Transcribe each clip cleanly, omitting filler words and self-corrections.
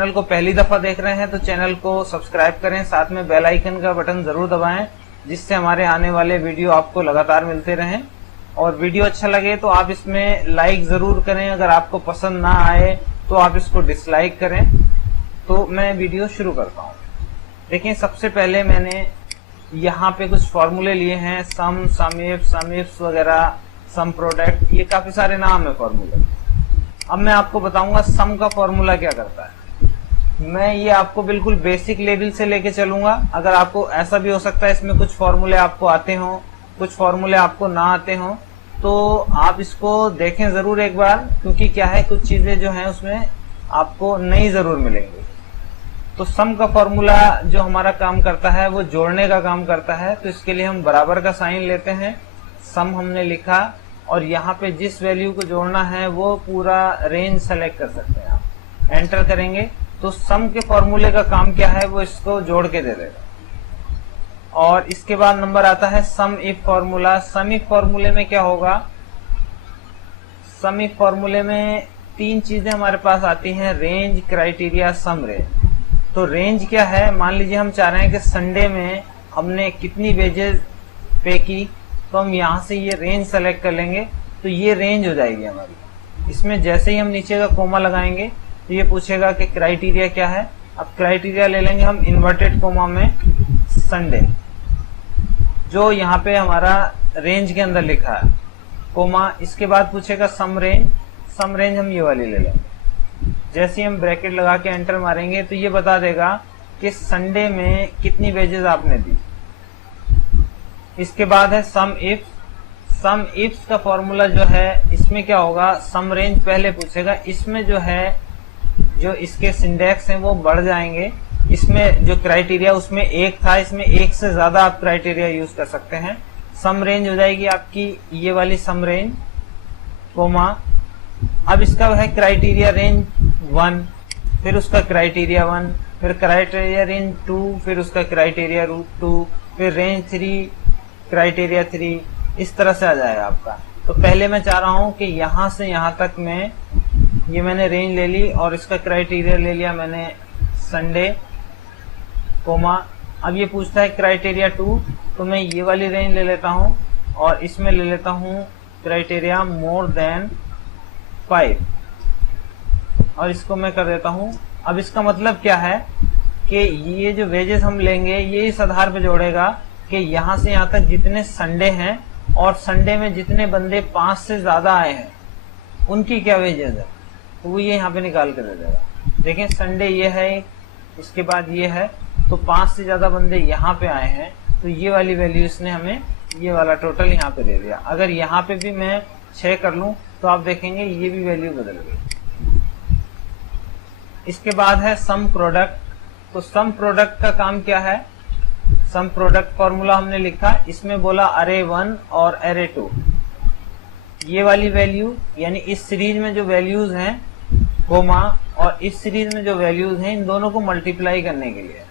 Channel को पहली दफा देख रहे हैं तो चैनल को सब्सक्राइब करें, साथ में बेल आइकन का बटन जरूर दबाएं जिससे हमारे आने वाले वीडियो आपको लगातार मिलते रहें। और वीडियो अच्छा लगे तो आप इसमें लाइक जरूर करें, अगर आपको पसंद ना आए तो आप इसको डिसलाइक करें। तो मैं वीडियो शुरू करता हूँ। देखिए, सबसे पहले मैंने यहाँ पे कुछ फॉर्मूले लिए हैं, सम, समिप्स वगैरह, सम प्रोडक्ट, ये काफी सारे नाम है फॉर्मूले। अब मैं आपको बताऊंगा सम का फॉर्मूला क्या करता है। मैं ये आपको बिल्कुल बेसिक लेवल से लेके चलूंगा। अगर आपको ऐसा भी हो सकता है इसमें कुछ फॉर्मूले आपको आते हों, कुछ फॉर्मूले आपको ना आते हों, तो आप इसको देखें जरूर एक बार, क्योंकि क्या है कुछ चीजें जो हैं उसमें आपको नई जरूर मिलेंगी। तो सम का फॉर्मूला जो हमारा काम करता है वो जोड़ने का काम करता है। तो इसके लिए हम बराबर का साइन लेते हैं, सम हमने लिखा, और यहाँ पे जिस वैल्यू को जोड़ना है वो पूरा रेंज सेलेक्ट कर सकते हैं आप। एंटर करेंगे तो सम के फॉर्मूले का काम क्या है, वो इसको जोड़ के दे देगा। और इसके बाद नंबर आता है सम इफ फॉर्मूला। सम इफ फॉर्मूले में क्या होगा, सम इफ फॉर्मूले में तीन चीजें हमारे पास आती हैं, रेंज, क्राइटेरिया, सम रेंज। तो रेंज क्या है, मान लीजिए हम चाह रहे हैं कि संडे में हमने कितनी वेजेस पे की, तो हम यहाँ से ये रेंज सेलेक्ट कर लेंगे, तो ये रेंज हो जाएगी हमारी। इसमें जैसे ही हम नीचे का कोमा लगाएंगे तो ये पूछेगा कि क्राइटेरिया क्या है। अब क्राइटेरिया ले लेंगे हम इन्वर्टेड कोमा में संडे, जो यहाँ पे हमारा रेंज के अंदर लिखा है, कोमा। इसके बाद पूछेगा सम रेंज। सम रेंज हम ये वाली ले लेंगे। जैसे ही हम ब्रैकेट लगा के एंटर मारेंगे तो ये बता देगा कि संडे में कितनी वेजेस आपने दी। इसके बाद है सम इफ। सम इफ्स का फॉर्मूला जो है, इसमें क्या होगा, सम रेंज पहले पूछेगा, इसमें जो है जो इसके सिंडेक्स हैं वो बढ़ जाएंगे। इसमें जो क्राइटेरिया उसमें एक था, इसमें एक से ज्यादा आप क्राइटेरिया यूज कर सकते हैं। सम रेंज हो जाएगी आपकी ये वाली सम रेंज, कोमा। अब इसका है क्राइटेरिया रेंज 1, फिर उसका क्राइटेरिया 1, फिर क्राइटेरिया रेंज 2, फिर उसका क्राइटेरिया 2, फिर रेंज 3, क्राइटेरिया 3, इस तरह से आ जाएगा आपका। तो पहले मैं चाह रहा हूं कि यहां से यहां तक में ये मैंने रेंज ले ली और इसका क्राइटेरिया ले लिया मैंने संडे, कोमा। अब ये पूछता है क्राइटेरिया 2, तो मैं ये वाली रेंज ले लेता हूं और इसमें ले लेता हूं क्राइटेरिया मोर देन 5, और इसको मैं कर देता हूं। अब इसका मतलब क्या है कि ये जो वेजेस हम लेंगे ये इस आधार पे जोड़ेगा कि यहां से यहां तक जितने संडे हैं और संडे में जितने बंदे 5 से ज्यादा आए हैं उनकी क्या वेजेस है, तो वो ये यहाँ पे निकाल कर दे देगा। देखें, संडे ये है, इसके बाद ये है, तो 5 से ज्यादा बंदे यहाँ पे आए हैं, तो ये वाली वैल्यू इसने हमें ये वाला टोटल यहाँ पे दे दिया। अगर यहाँ पे भी मैं 6 कर लूं तो आप देखेंगे ये भी वैल्यू बदल गई। इसके बाद है सम प्रोडक्ट। तो सम प्रोडक्ट का काम क्या है, सम प्रोडक्ट फॉर्मूला हमने लिखा, इसमें बोला अरे 1 और अरे 2, ये वाली वैल्यू यानी इस सीरीज में जो वैल्यूज हैं कोमा, और इस सीरीज में जो वैल्यूज हैं, इन दोनों को मल्टीप्लाई करने के लिए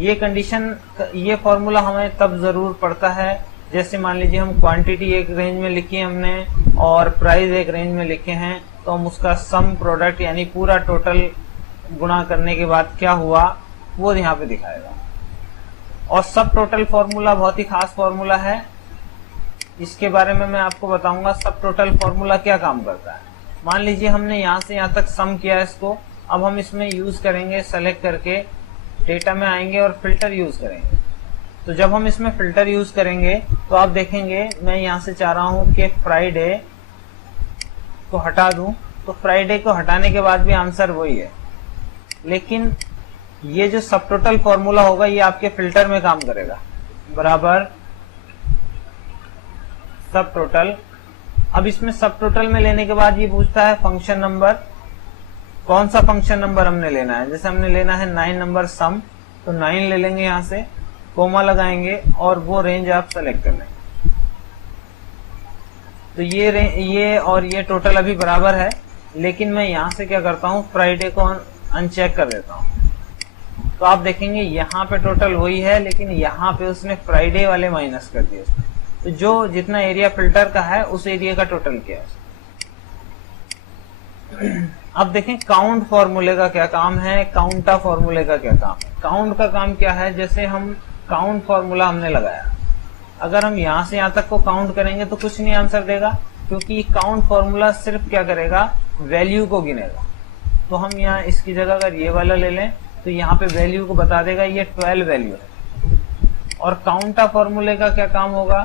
ये कंडीशन, ये फॉर्मूला हमें तब जरूर पड़ता है जैसे मान लीजिए हम क्वांटिटी एक रेंज में लिखी है हमने और प्राइस एक रेंज में लिखे हैं, तो हम उसका सम प्रोडक्ट यानी पूरा टोटल गुणा करने के बाद क्या हुआ वो यहाँ पे दिखाएगा। और सब टोटल फॉर्मूला बहुत ही खास फॉर्मूला है, इसके बारे में मैं आपको बताऊंगा सब टोटल फॉर्मूला क्या काम करता है। मान लीजिए हमने यहाँ से यहाँ तक सम किया इसको, अब हम इसमें यूज करेंगे, सेलेक्ट करके डेटा में आएंगे और फिल्टर यूज करेंगे। तो जब हम इसमें फिल्टर यूज करेंगे तो आप देखेंगे मैं यहाँ से चाह रहा हूँ कि फ्राइडे को हटा दूं, तो फ्राइडे को हटाने के बाद भी आंसर वही है, लेकिन ये जो सब टोटल फॉर्मूला होगा ये आपके फिल्टर में काम करेगा। बराबर सब टोटल। अब इसमें सब टोटल में लेने के बाद ये पूछता है फंक्शन नंबर, कौन सा फंक्शन नंबर हमने लेना है। जैसे हमने लेना है 9 नंबर सम, तो 9 ले लेंगे, यहाँ से कोमा लगाएंगे और वो रेंज आप सेलेक्ट कर लेंगे। तो ये और ये टोटल अभी बराबर है, लेकिन मैं यहाँ से क्या करता हूँ, फ्राइडे को अनचेक कर देता हूँ। तो आप देखेंगे यहाँ पे टोटल वही है, लेकिन यहाँ पे उसने फ्राइडे वाले माइनस कर दिए। तो जो जितना एरिया फिल्टर का है उस एरिया का टोटल क्या है। अब देखें काउंट फॉर्मूले का क्या काम है, काउंटा फॉर्मूले का क्या काम है। काउंट का काम क्या है, जैसे हम काउंट फॉर्मूला हमने लगाया, अगर हम यहां से यहां तक को काउंट करेंगे तो कुछ नहीं आंसर देगा, क्योंकि काउंट फॉर्मूला सिर्फ क्या करेगा, वैल्यू को गिनेगा। तो हम यहाँ इसकी जगह अगर ये वाला ले लें तो यहाँ पे वैल्यू को बता देगा ये 12 वैल्यू है। और काउंटा फॉर्मूले का क्या काम होगा,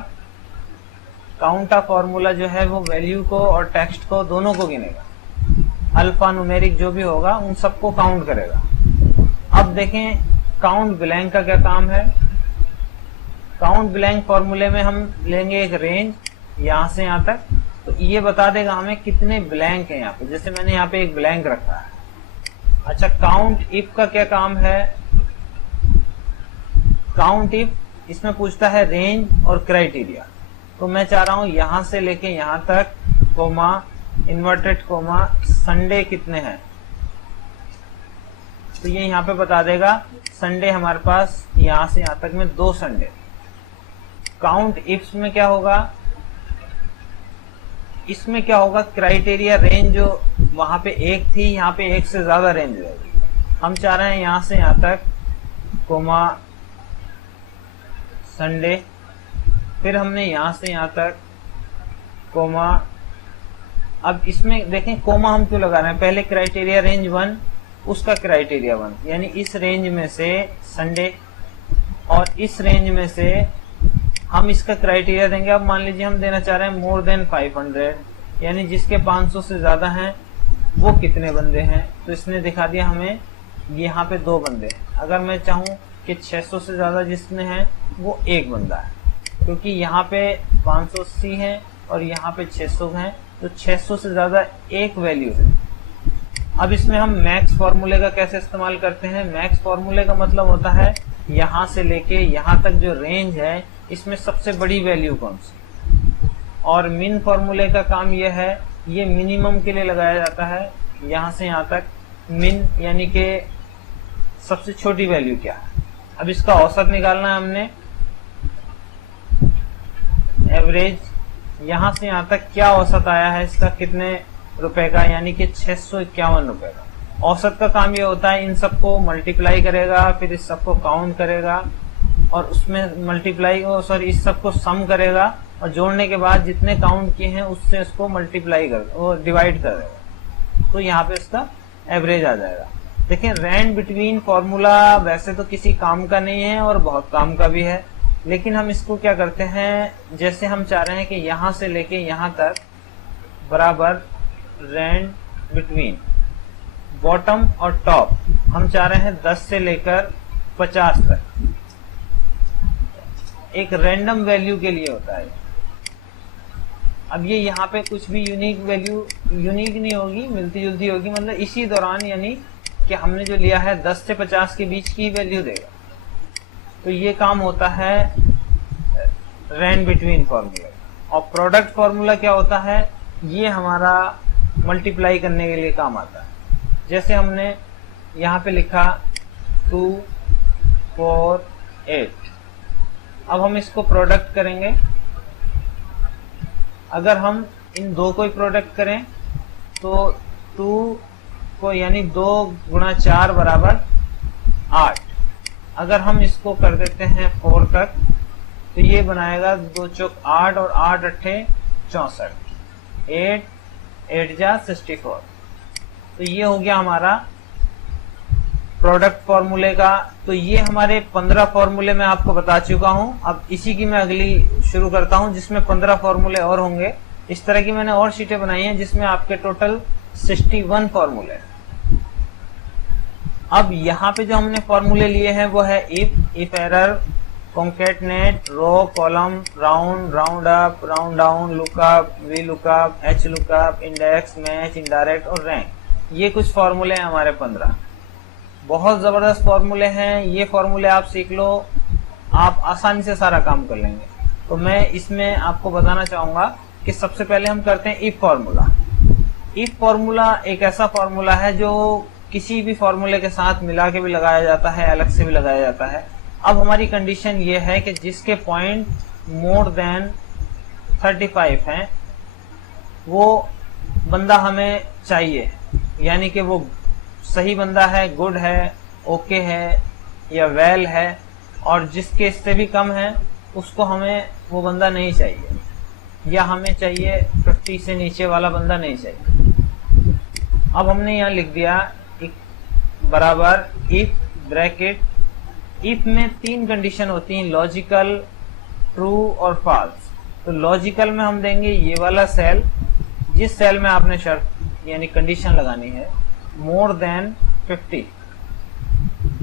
काउंटा फॉर्मूला जो है वो वैल्यू को और टेक्स्ट को दोनों को गिनेगा, अल्फा न्यूमेरिक जो भी होगा उन सबको काउंट करेगा। अब देखें काउंट ब्लैंक का क्या काम है। काउंट ब्लैंक फॉर्मूले में हम लेंगे एक रेंज यहां से यहां तक, तो ये बता देगा हमें कितने ब्लैंक है यहाँ पे, जैसे मैंने यहाँ पे एक ब्लैंक रखा है। अच्छा, काउंट इफ का क्या काम है। काउंट इफ इसमें पूछता है रेंज और क्राइटेरिया, तो मैं चाह रहा हूं यहां से लेके यहां तक कोमा इन्वर्टेड कोमा संडे कितने हैं, तो ये यहाँ पे बता देगा संडे हमारे पास यहां से यहां तक में 2 संडे। काउंट इफ्स में क्या होगा, इसमें क्या होगा, क्राइटेरिया रेंज जो वहां पे 1 थी यहाँ पे 1 से ज्यादा रेंज होगी। हम चाह रहे हैं यहां से यहां तक कोमा संडे, फिर हमने यहां से यहां तक कोमा। अब इसमें देखें कोमा हम क्यों लगा रहे हैं, पहले क्राइटेरिया रेंज 1 उसका क्राइटेरिया 1, यानी इस रेंज में से संडे और इस रेंज में से हम इसका क्राइटेरिया देंगे। अब मान लीजिए हम देना चाह रहे हैं मोर देन 500, यानी जिसके 500 से ज्यादा हैं वो कितने बंदे हैं, तो इसने दिखा दिया हमें यहाँ पे 2 बंदे हैं। अगर मैं चाहूँ कि 600 से ज्यादा जिसमें है वो 1 बंदा है, क्योंकि यहाँ पे 580 है और यहाँ पे 600 हैं, तो 600 से ज्यादा 1 वैल्यू है। अब इसमें हम मैक्स फॉर्मूले का कैसे इस्तेमाल करते हैं। मैक्स फॉर्मूले का मतलब होता है यहाँ से लेके यहाँ तक जो रेंज है इसमें सबसे बड़ी वैल्यू कौन सी। और मिन फॉर्मूले का काम यह है, ये मिनिमम के लिए लगाया जाता है, यहाँ से यहाँ तक मिन यानी कि सबसे छोटी वैल्यू क्या है। अब इसका औसत निकालना है हमने, एवरेज, यहाँ से यहाँ तक क्या औसत आया है इसका, कितने रुपए का, यानी कि 651 रुपए का। औसत का काम ये होता है इन सबको मल्टीप्लाई करेगा, फिर इस सबको काउंट करेगा और उसमें मल्टीप्लाई सॉरी इस सबको सम करेगा और जोड़ने के बाद जितने काउंट किए हैं उससे इसको मल्टीप्लाई कर और डिवाइड कर देगा, तो यहाँ पे इसका एवरेज आ जाएगा। देखिए रैंड बिटवीन फॉर्मूला वैसे तो किसी काम का नहीं है और बहुत काम का भी है, लेकिन हम इसको क्या करते हैं, जैसे हम चाह रहे हैं कि यहाँ से लेके यहाँ तक बराबर रैंड बिटवीन बॉटम और टॉप हम चाह रहे हैं 10 से लेकर 50 तक, एक रैंडम वैल्यू के लिए होता है। अब ये यहाँ पे कुछ भी यूनिक वैल्यू यूनिक नहीं होगी, मिलती जुलती होगी, मतलब इसी दौरान यानी कि हमने जो लिया है 10 से 50 के बीच की वैल्यू देगा। तो ये काम होता है रैंड बिटवीन फॉर्मूला। और प्रोडक्ट फॉर्मूला क्या होता है, ये हमारा मल्टीप्लाई करने के लिए काम आता है। जैसे हमने यहाँ पे लिखा 2 4 8, अब हम इसको प्रोडक्ट करेंगे। अगर हम इन दो को प्रोडक्ट करें तो 2 को यानी 2 गुणा 4 बराबर 8। अगर हम इसको कर देते हैं 4 तक तो ये बनाएगा 2 चौक 8 और 8 अट्ठे 64, 8 8 जा 64। तो ये हो गया हमारा प्रोडक्ट फॉर्मूले का। तो ये हमारे 15 फॉर्मूले मैं आपको बता चुका हूं। अब इसी की मैं अगली शुरू करता हूं जिसमें 15 फॉर्मूले और होंगे। इस तरह की मैंने और शीटें बनाई हैं जिसमें आपके टोटल 61 फॉर्मूले हैं। अब यहाँ पे जो हमने फॉर्मूले लिए हैं वो है if error, concatenate, row, column, round, round up, round down, lookup, V lookup, H lookup, index, match, indirect और रैंक। ये कुछ फॉर्मूले हैं हमारे 15। बहुत जबरदस्त फॉर्मूले हैं। ये फॉर्मूले आप सीख लो, आप आसानी से सारा काम कर लेंगे। तो मैं इसमें आपको बताना चाहूंगा कि सबसे पहले हम करते हैं इफ फॉर्मूला। इफ फॉर्मूला एक ऐसा फॉर्मूला है जो किसी भी फॉर्मूले के साथ मिला के भी लगाया जाता है, अलग से भी लगाया जाता है। अब हमारी कंडीशन ये है कि जिसके पॉइंट मोर देन 35 हैं वो बंदा हमें चाहिए। यानी कि वो सही बंदा है, गुड है, ओके है या वेल है, और जिसके इससे भी कम है उसको हमें वो बंदा नहीं चाहिए, या हमें चाहिए 50 से नीचे वाला बंदा नहीं चाहिए। अब हमने यहाँ लिख दिया एक बराबर इफ ब्रैकेट, इफ में 3 कंडीशन होती हैं, लॉजिकल, ट्रू और फॉल्स। तो लॉजिकल में हम देंगे ये वाला सेल, जिस सेल में आपने शर्त यानी कंडीशन लगानी है मोर देन 50,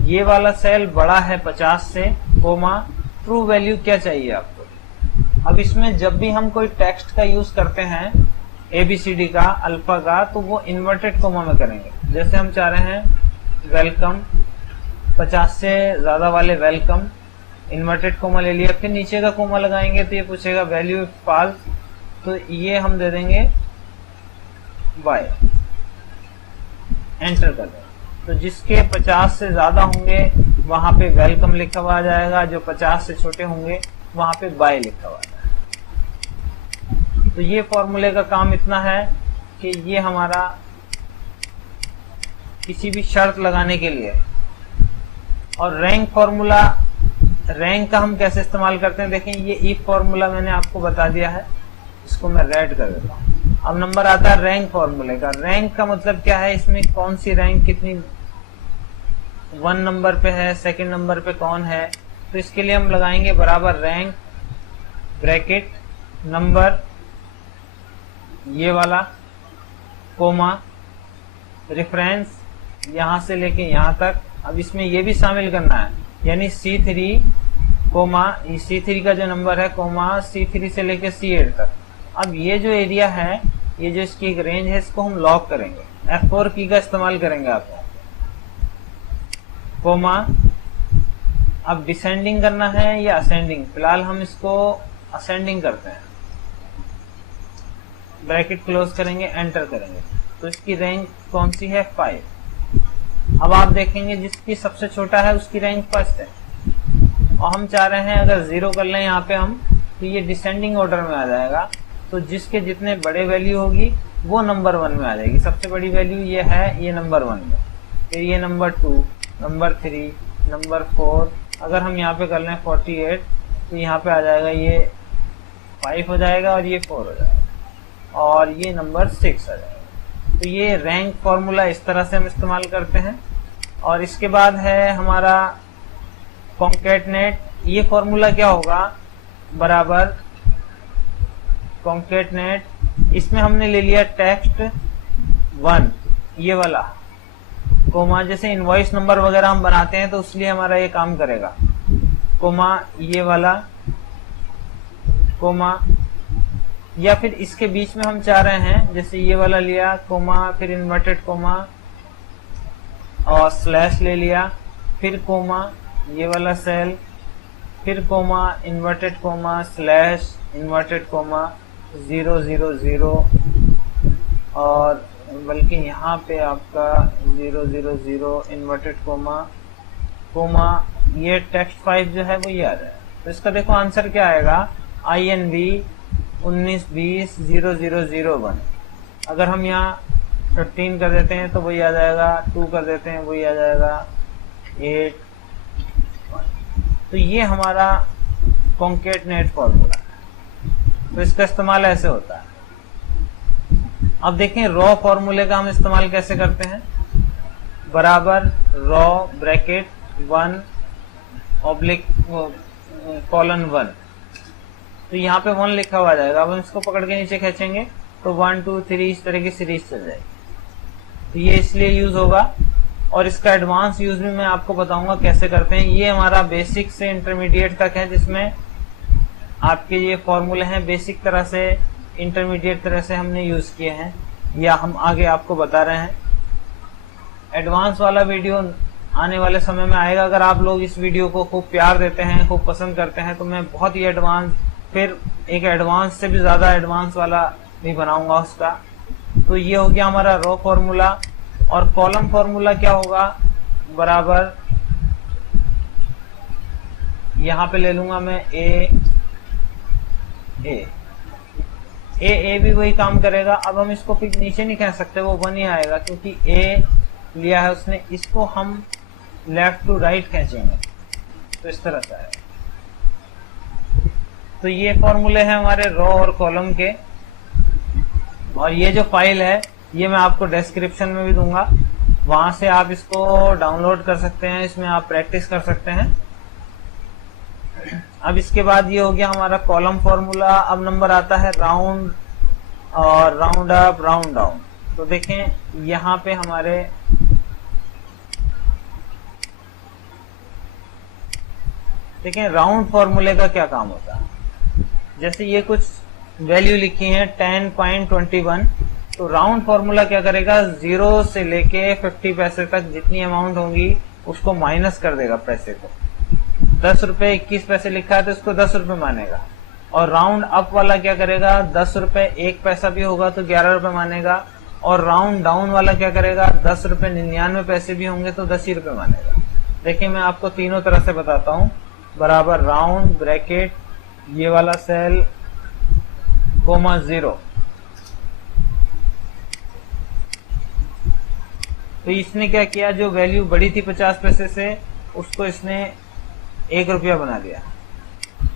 ये वाला सेल बड़ा है 50 से, कोमा ट्रू वैल्यू क्या चाहिए आपको। अब इसमें जब भी हम कोई टेक्स्ट का यूज करते हैं ABCD का, अल्फा का, तो वो इन्वर्टेड कोमा में करेंगे। जैसे हम चाह रहे हैं वेलकम, 50 से ज्यादा वाले वेलकम, इन्वर्टेड कोमा ले लिया, फिर नीचे का कोमा लगाएंगे तो ये पूछेगा वैल्यू फॉल्स, तो ये हम दे देंगे बाय, एंटर कर देंगे। तो जिसके 50 से ज्यादा होंगे वहां पे वेलकम लिखा हुआ आ जाएगा, जो 50 से छोटे होंगे वहां पे बाय लिखा हुआ आ जाएगा। तो ये फॉर्मूले का काम इतना है कि ये हमारा किसी भी शर्त लगाने के लिए। और रैंक फॉर्मूला, रैंक का हम कैसे इस्तेमाल करते हैं देखें, ये इफ फॉर्मूला मैंने आपको बता दिया है, इसको मैं रेड कर देता हूँ। अब नंबर आता है रैंक फॉर्मूले का। रैंक का मतलब क्या है, इसमें कौन सी रैंक कितनी 1 नंबर पे है, सेकंड नंबर पे कौन है। तो इसके लिए हम लगाएंगे बराबर रैंक ब्रैकेट नंबर ये वाला, कोमा रेफरेंस यहां से लेके यहां तक। अब इसमें ये भी शामिल करना है, यानी C3 कोमा C3 का जो नंबर है, कोमा C3 से लेके C8 तक। अब ये जो एरिया है, ये जो इसकी एक रेंज है, इसको हम लॉक करेंगे, F4 की का इस्तेमाल करेंगे आप, कोमा। अब डिसेंडिंग करना है या असेंडिंग, फिलहाल हम इसको असेंडिंग करते हैं, ब्रैकेट क्लोज करेंगे, एंटर करेंगे। तो इसकी रैंक कौन सी है, 5। अब आप देखेंगे जिसकी सबसे छोटा है उसकी रैंक फर्स्ट है, और हम चाह रहे हैं अगर 0 कर लें यहाँ पे हम, तो ये डिसेंडिंग ऑर्डर में आ जाएगा। तो जिसके जितने बड़े वैल्यू होगी वो नंबर 1 में आ जाएगी। सबसे बड़ी वैल्यू ये है, ये नंबर 1 में, फिर ये नंबर 2, नंबर 3, नंबर 4। अगर हम यहाँ पे कर लें 48, तो यहाँ पे आ जाएगा ये 5 हो जाएगा, और ये 4 हो जाएगा, और ये नंबर 6 आ जाएगा। तो ये रैंक फॉर्मूला इस तरह से हम इस्तेमाल करते हैं। और इसके बाद है हमारा कॉन्कैटनेट। ये फॉर्मूला क्या होगा, बराबर कॉन्कैटनेट, इसमें हमने ले लिया टेक्स्ट 1 ये वाला, कोमा जैसे इनवॉइस नंबर वगैरह हम बनाते हैं तो इसलिए हमारा ये काम करेगा, कोमा ये वाला, कोमा, या फिर इसके बीच में हम चाह रहे हैं जैसे ये वाला लिया, कोमा, फिर इन्वर्टेड कोमा और स्लैश ले लिया, फिर कोमा ये वाला सेल, फिर comma, inverted comma, slash, inverted comma, 0 0 0, और बल्कि यहाँ पे आपका 0 0 0, इन्वर्टेड कोमा, कोमा, ये टेक्स्ट 5 जो है वो ये आ रहा है। तो इसका देखो आंसर क्या आएगा, INV 19 20 0 0 0 1। अगर हम यहाँ 15 कर देते हैं तो वही आ जाएगा, 2 कर देते हैं वही आ जाएगा, 8 1। तो ये हमारा कॉन्कैटनेट फॉर्मूला है। तो इसका इस्तेमाल ऐसे होता है। अब देखें रॉ फॉर्मूले का हम इस्तेमाल कैसे करते हैं, बराबर रॉ ब्रैकेट 1 ऑब्लिक कॉलन 1। तो यहाँ पे 1 लिखा हुआ जाएगा। अब हम इसको पकड़ के नीचे खींचेंगे तो 1 2 3 इस तरह की सीरीज चल जाएगी। तो ये इसलिए यूज होगा, और इसका एडवांस यूज भी मैं आपको बताऊंगा कैसे करते हैं। ये हमारा बेसिक से इंटरमीडिएट तक है, जिसमें आपके ये फॉर्मूले हैं बेसिक तरह से, इंटरमीडिएट तरह से हमने यूज किए हैं, या हम आगे आपको बता रहे हैं। एडवांस वाला वीडियो आने वाले समय में आएगा। अगर आप लोग इस वीडियो को खूब प्यार देते हैं, खूब पसंद करते हैं, तो मैं बहुत ही एडवांस, फिर एक एडवांस से भी ज्यादा एडवांस वाला भी बनाऊंगा उसका। तो ये हो गया हमारा रॉ फॉर्मूला। और कॉलम फॉर्मूला क्या होगा, बराबर यहाँ पे ले लूंगा मैं ए ए भी वही काम करेगा। अब हम इसको फिर नीचे नहीं कह सकते, वो 1 ही आएगा क्योंकि ए लिया है उसने, इसको हम लेफ्ट टू राइट खींचेंगे तो इस तरह से आएगा। तो ये फॉर्मूले हैं हमारे रो और कॉलम के, और ये जो फाइल है ये मैं आपको डिस्क्रिप्शन में भी दूंगा, वहां से आप इसको डाउनलोड कर सकते हैं, इसमें आप प्रैक्टिस कर सकते हैं। अब इसके बाद ये हो गया हमारा कॉलम फॉर्मूला। अब नंबर आता है राउंड और राउंड अप, राउंड डाउन। तो देखें यहाँ पे हमारे देखें राउंड फॉर्मूले का क्या काम होता है। जैसे ये कुछ वैल्यू लिखी है 10.21, तो राउंड फॉर्मूला क्या करेगा, 0 से लेके 50 पैसे तक जितनी अमाउंट होंगी उसको माइनस कर देगा पैसे को। 10 रुपए 21 पैसे लिखा है तो इसको 10 रुपए मानेगा। और राउंड अप वाला क्या करेगा, 10 रुपए 1 पैसा भी होगा तो 11 रुपए मानेगा। और राउंड डाउन वाला क्या करेगा, 10 रुपए 99 पैसे भी होंगे तो 10 ही रुपए मानेगा। देखिए मैं आपको तीनों तरह से बताता हूँ। बराबर राउंड ब्रैकेट, ये वाला सेल, कोमा 0। तो इसने क्या किया, जो वैल्यू बड़ी थी 50 पैसे से उसको इसने 1 रुपया बना दिया।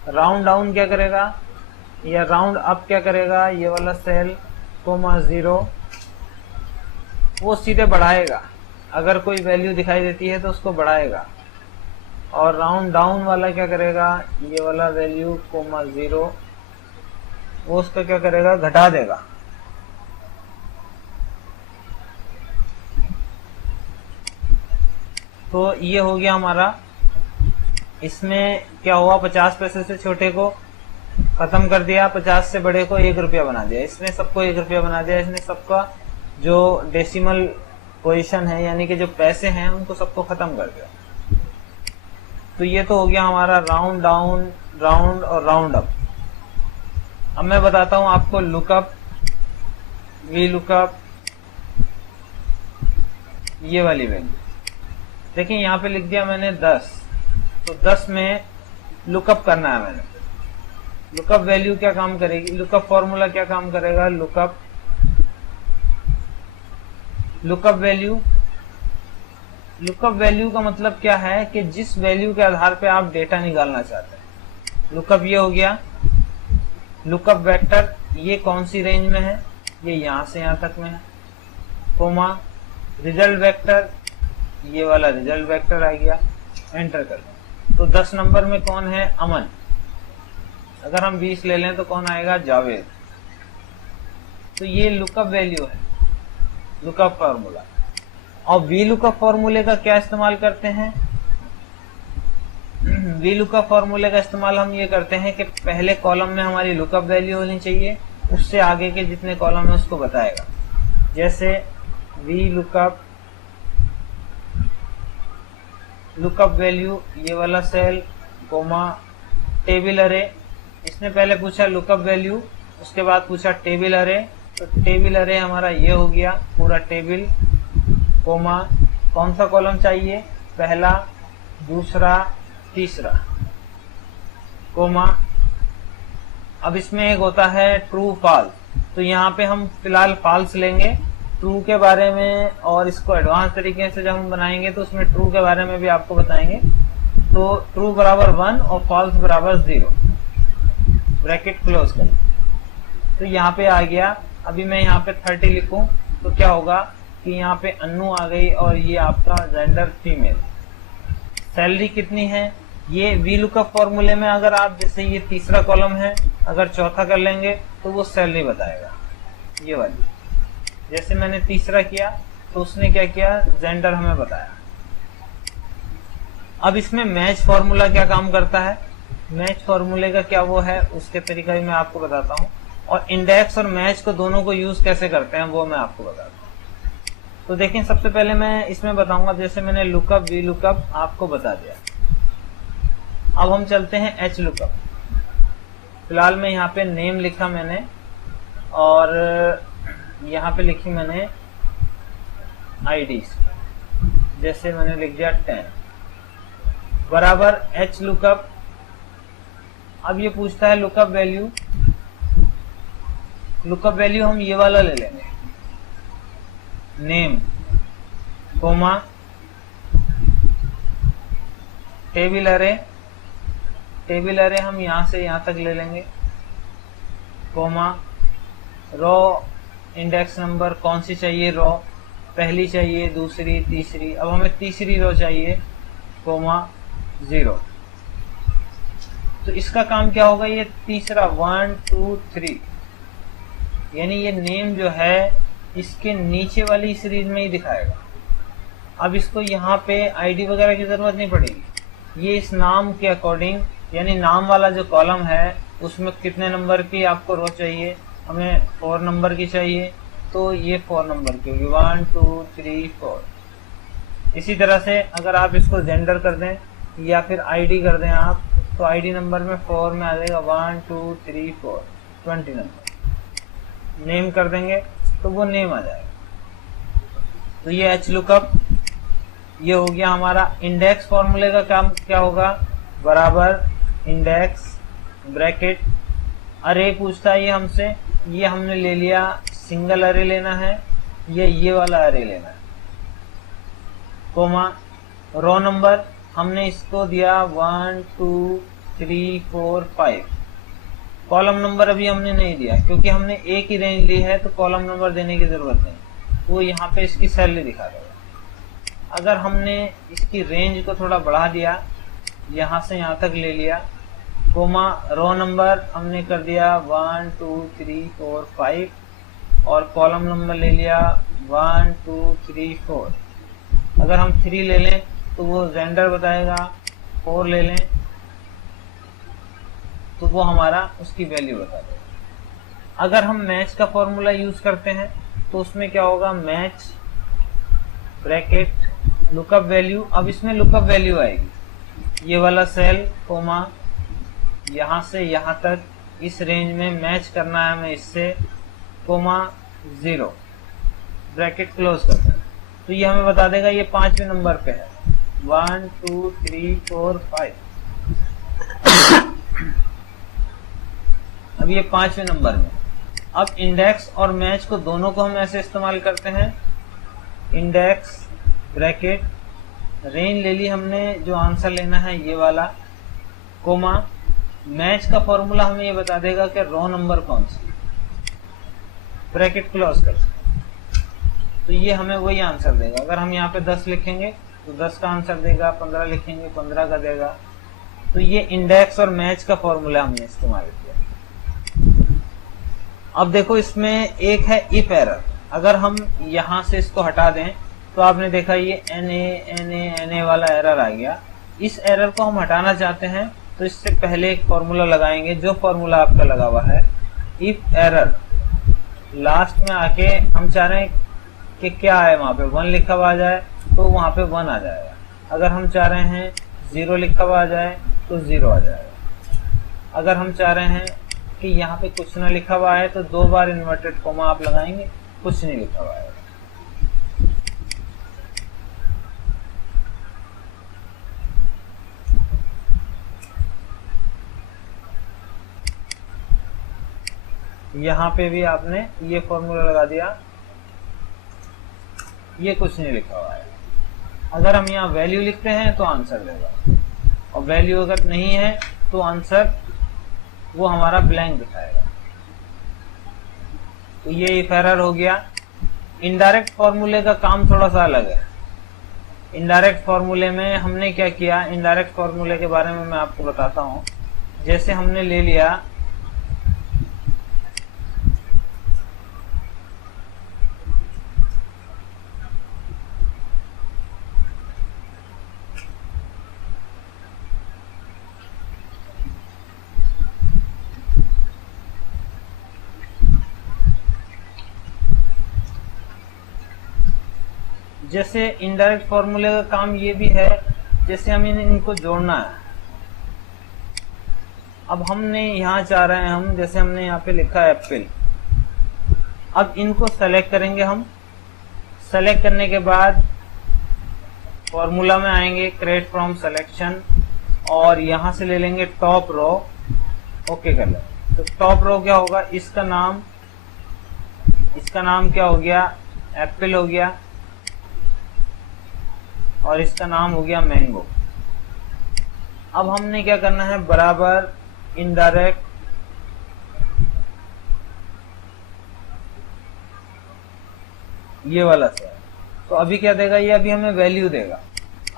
राउंड डाउन क्या करेगा या राउंड अप क्या करेगा, ये वाला सेल कोमा 0, वो सीधे बढ़ाएगा। अगर कोई वैल्यू दिखाई देती है तो उसको बढ़ाएगा। और राउंड डाउन वाला क्या करेगा, ये वाला वैल्यू कोमा 0, वो उसका क्या करेगा, घटा देगा। तो ये हो गया हमारा। इसमें क्या हुआ, 50 पैसे से छोटे को खत्म कर दिया, 50 से बड़े को 1 रुपया बना दिया। इसने सबको 1 रुपया बना दिया। इसने सबका जो डेसिमल पोजीशन है यानी कि जो पैसे हैं उनको सबको खत्म कर दिया। तो ये तो हो गया हमारा राउंड डाउन, राउंड और राउंड अप। अब मैं बताता हूं आपको लुकअप, वी लुकअप, ये वाली वैल्यू। देखिए यहाँ पे लिख दिया मैंने 10, तो 10 में लुकअप करना है मैंने। लुकअप वैल्यू क्या काम करेगी, लुकअप फॉर्मूला क्या काम करेगा, लुकअप वैल्यू का मतलब क्या है कि जिस वैल्यू के आधार पे आप डेटा निकालना चाहते हैं। लुकअप ये हो गया। लुकअप वेक्टर ये कौन सी रेंज में है, ये यहां से यहां तक में है, कोमा रिजल्ट वेक्टर, ये वाला रिजल्ट वेक्टर आ गया, एंटर कर दें। तो 10 नंबर में कौन है, अमन। अगर हम 20 ले लें तो कौन आएगा, जावेद। तो ये लुकअप वैल्यू है, लुकअप फॉर्मूला। और वी लुकअप फॉर्मूले का क्या इस्तेमाल करते हैं, वी लुकअप फॉर्मूले का इस्तेमाल हम ये करते हैं कि पहले कॉलम में हमारी लुकअप वैल्यू होनी चाहिए, उससे आगे के जितने कॉलम है उसको बताएगा। जैसे वी लुकअप वैल्यू, ये वाला सेल, कोमा टेबल अरे। इसने पहले पूछा लुकअप वैल्यू, उसके बाद पूछा टेबल अरे। तो टेबल अरे हमारा ये हो गया पूरा टेबल, कोमा कौन सा कॉलम चाहिए, पहला, दूसरा, तीसरा, कोमा। अब इसमें एक होता है ट्रू फॉल्स, तो यहाँ पे हम फिलहाल फॉल्स लेंगे। ट्रू के बारे में और इसको एडवांस तरीके से जब हम बनाएंगे तो उसमें ट्रू के बारे में भी आपको बताएंगे। तो ट्रू बराबर 1 और फॉल्स बराबर 0, ब्रैकेट क्लोज कर। तो यहाँ पे आ गया। अभी मैं यहाँ पे 30 लिखूं तो क्या होगा कि यहाँ पे अन्नू आ गई और ये आपका जेंडर फीमेल। सैलरी कितनी है, ये वी लुकअप फॉर्मूले में अगर आप जैसे ये तीसरा कॉलम है अगर चौथा कर लेंगे तो वो सैलरी बताएगा, ये वाली। जैसे मैंने तीसरा किया तो उसने क्या किया, जेंडर हमें बताया। अब इसमें मैच फॉर्मूला क्या काम करता है, मैच फॉर्मूले का क्या वो है उसके तरीका भी मैं आपको बताता हूँ। और इंडेक्स और मैच को दोनों को यूज कैसे करते हैं वो मैं आपको बताता हूँ। तो देखें सबसे पहले मैं इसमें बताऊंगा, जैसे मैंने लुकअप वी लुकअप आपको बता दिया। अब हम चलते हैं एच लुकअप। फिलहाल मैं यहाँ पे नेम लिखा मैंने और यहाँ पे लिखी मैंने आईडी, जैसे मैंने लिख दिया 10 बराबर एच लुकअप। अब ये पूछता है लुकअप वैल्यू, लुकअप वैल्यू हम ये वाला ले लेंगे, नेम कोमा टेबल अरे, टेबल अरे हम यहां से यहां तक ले लेंगे, कोमा रो इंडेक्स नंबर कौन सी चाहिए, रो पहली चाहिए, दूसरी, तीसरी, अब हमें तीसरी रो चाहिए, कोमा 0। तो इसका काम क्या होगा, ये तीसरा 1 2 3, यानी ये नेम जो है इसके नीचे वाली सीरीज में ही दिखाएगा। अब इसको यहाँ पे आईडी वगैरह की जरूरत नहीं पड़ेगी, ये इस नाम के अकॉर्डिंग, यानी नाम वाला जो कॉलम है उसमें कितने नंबर की आपको रो चाहिए, हमें 4 नंबर की चाहिए, तो ये 4 नंबर की होगी, 1 2 3 4। इसी तरह से अगर आप इसको जेंडर कर दें या फिर आईडी कर दें आप, तो आईडी नंबर में 4 में आ जाएगा 1 2 3 4, 20 नंबर। नेम कर देंगे तो वो नेम आ जाएगा। तो ये एच लुकअप, ये हो गया हमारा। इंडेक्स फॉर्मूले का काम क्या होगा, बराबर इंडेक्स ब्रैकेट अरे पूछता है ये हमसे, ये हमने ले लिया, सिंगल अरे लेना है, ये वाला अरे लेना है, कोमा रो नंबर हमने इसको दिया 1 2 3 4 5। कॉलम नंबर अभी हमने नहीं दिया क्योंकि हमने एक ही रेंज ली है, तो कॉलम नंबर देने की जरूरत नहीं, वो यहाँ पे इसकी सैलरी दिखा देगा। अगर हमने इसकी रेंज को थोड़ा बढ़ा दिया, यहाँ से यहाँ तक ले लिया, कोमा रो नंबर हमने कर दिया 1 2 3 4 5 और कॉलम नंबर ले लिया 1 2 3 4। अगर हम 3 ले लें तो वो जेंडर बताएगा, 4 ले लें तो वो हमारा उसकी वैल्यू बता देगा। अगर हम मैच का फॉर्मूला यूज करते हैं तो उसमें क्या होगा, मैच ब्रैकेट लुकअप वैल्यू। अब इसमें लुकअप वैल्यू आएगी, ये वाला सेल कोमा यहां से यहां तक इस रेंज में मैच करना है हमें इससे, कोमा 0 ब्रैकेट क्लोज करना है। तो ये हमें बता देगा ये 5वें नंबर पे है, 1 2 3 4 5। अब ये 5वें नंबर में। अब इंडेक्स और मैच को दोनों को हम ऐसे इस्तेमाल करते हैं, इंडेक्स ब्रैकेट रेंज ले ली हमने, जो आंसर लेना है ये वाला, कोमा मैच का फॉर्मूला हमें ये बता देगा कि रो नंबर कौन सी, ब्रैकेट क्लोज कर। तो ये हमें वही आंसर देगा। अगर हम यहाँ पे 10 लिखेंगे तो 10 का आंसर देगा, 15 लिखेंगे 15 का देगा। तो ये इंडेक्स और मैच का फॉर्मूला हमने इस्तेमाल किया। अब देखो इसमें एक है इफ एरर, अगर हम यहां से इसको हटा दें तो आपने देखा ये NA वाला एरर आ गया। इस एरर को हम हटाना चाहते हैं तो इससे पहले एक फॉर्मूला लगाएंगे, जो फॉर्मूला आपका लगा हुआ है इफ एरर, लास्ट में आके हम चाह रहे हैं कि क्या है वहां पे 1 लिखा हुआ आ जाए तो वहां पे 1 आ जाएगा। अगर हम चाह रहे हैं 0 लिखा हुआ आ जाए तो 0 आ जाएगा। अगर हम चाह रहे हैं कि यहाँ पे कुछ ना लिखा हुआ है तो 2 बार इन्वर्टेड कोमा आप लगाएंगे, कुछ नहीं लिखा हुआ है। यहाँ पे भी आपने ये फॉर्मूला लगा दिया, ये कुछ नहीं लिखा हुआ है। अगर हम यहाँ वैल्यू लिखते हैं तो आंसर देगा, और वैल्यू अगर नहीं है तो आंसर वो हमारा ब्लैंक दिखाएगा। तो ये इफ एरर हो गया। इनडायरेक्ट फॉर्मूले का काम थोड़ा सा अलग है। इनडायरेक्ट फॉर्मूले में हमने क्या किया, इनडायरेक्ट फॉर्मूले के बारे में मैं आपको बताता हूँ। जैसे हमने ले लिया जैसे इनडायरेक्ट फॉर्मूले का काम ये भी है, जैसे हमें इनको जोड़ना है। अब हमने यहाँ चाह रहे हैं हम, जैसे हमने यहाँ पे लिखा है एप्पल, अब इनको सेलेक्ट करेंगे हम। सेलेक्ट करने के बाद फॉर्मूला में आएंगे क्रिएट फ्रॉम सिलेक्शन, और यहाँ से ले लेंगे टॉप रो, ओके कर लें। तो टॉप रो क्या होगा, इसका नाम इसका नाम क्या हो गया, एप्पल हो गया, और इसका नाम हो गया मैंगो। अब हमने क्या करना है, बराबर इनडायरेक्ट ये वाला से। तो अभी क्या देगा ये, अभी हमें वैल्यू देगा।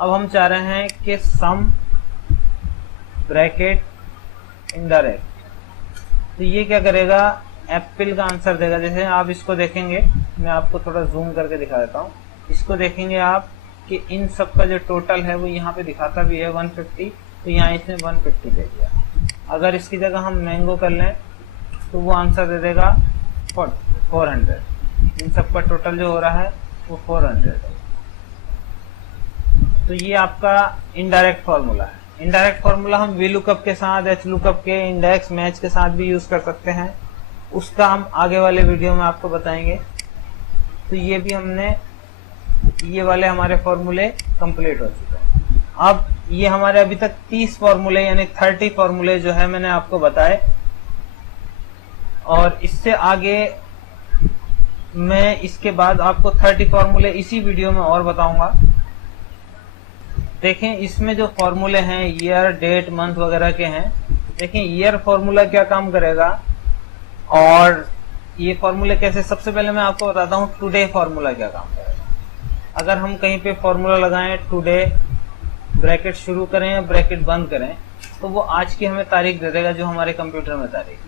अब हम चाह रहे हैं कि सम ब्रैकेट इनडायरेक्ट, तो ये क्या करेगा, एप्पल का आंसर देगा। जैसे आप इसको देखेंगे, मैं आपको थोड़ा जूम करके दिखा देता हूँ। इसको देखेंगे आप कि इन सब का जो टोटल है वो यहाँ पे दिखाता भी है 150, तो यहाँ इसने 150 दे दिया। अगर इसकी जगह हम मैंगो कर लें तो वो आंसर दे देगा 400। इन सब का टोटल जो हो रहा है वो 400 है। तो ये आपका इनडायरेक्ट फॉर्मूला है। इनडायरेक्ट फॉर्मूला हम वी लुकअप के साथ, एच लुकअप के, इंडेक्स मैच के साथ भी यूज कर सकते हैं। उसका हम आगे वाले वीडियो में आपको बताएंगे। तो ये भी हमने, ये वाले हमारे फॉर्मूले कंप्लीट हो चुके हैं। अब ये हमारे अभी तक 30 फॉर्मूले यानी 30 फॉर्मूले जो है मैंने आपको बताए, और इससे आगे मैं इसके बाद आपको 30 फॉर्मूले इसी वीडियो में और बताऊंगा। देखें इसमें जो फॉर्मूले हैं ईयर, डेट, मंथ वगैरह के हैं। देखें ईयर फॉर्मूला क्या काम करेगा और ये फॉर्मूले कैसे, सबसे पहले मैं आपको बताता हूँ टुडे फॉर्मूला क्या काम करेगा। अगर हम कहीं पे फॉर्मूला लगाएं टुडे, ब्रैकेट शुरू करें या ब्रैकेट बंद करें, तो वो आज की हमें तारीख दे देगा जो हमारे कंप्यूटर में तारीख।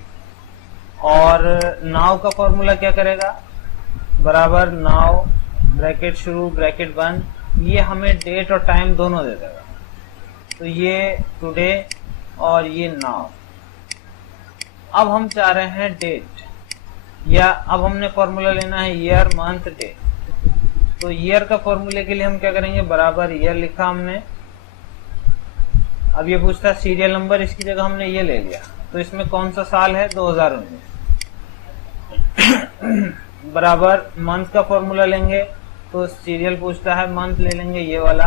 और नाउ का फॉर्मूला क्या करेगा, बराबर नाउ, ब्रैकेट शुरू ब्रैकेट बंद, ये हमें डेट और टाइम दोनों दे देगा। तो ये टुडे और ये नाउ। अब हम चाह रहे हैं डेट, या अब हमने फॉर्मूला लेना है ईयर, मंथ, डेट। तो ईयर का फॉर्मूले के लिए हम क्या करेंगे, बराबर ईयर लिखा हमने। अब ये पूछता है सीरियल नंबर, इसकी जगह हमने ये ले लिया। तो इसमें कौन सा साल है, 2019। बराबर मंथ का फॉर्मूला लेंगे, तो सीरियल पूछता है मंथ, ले लेंगे ये वाला।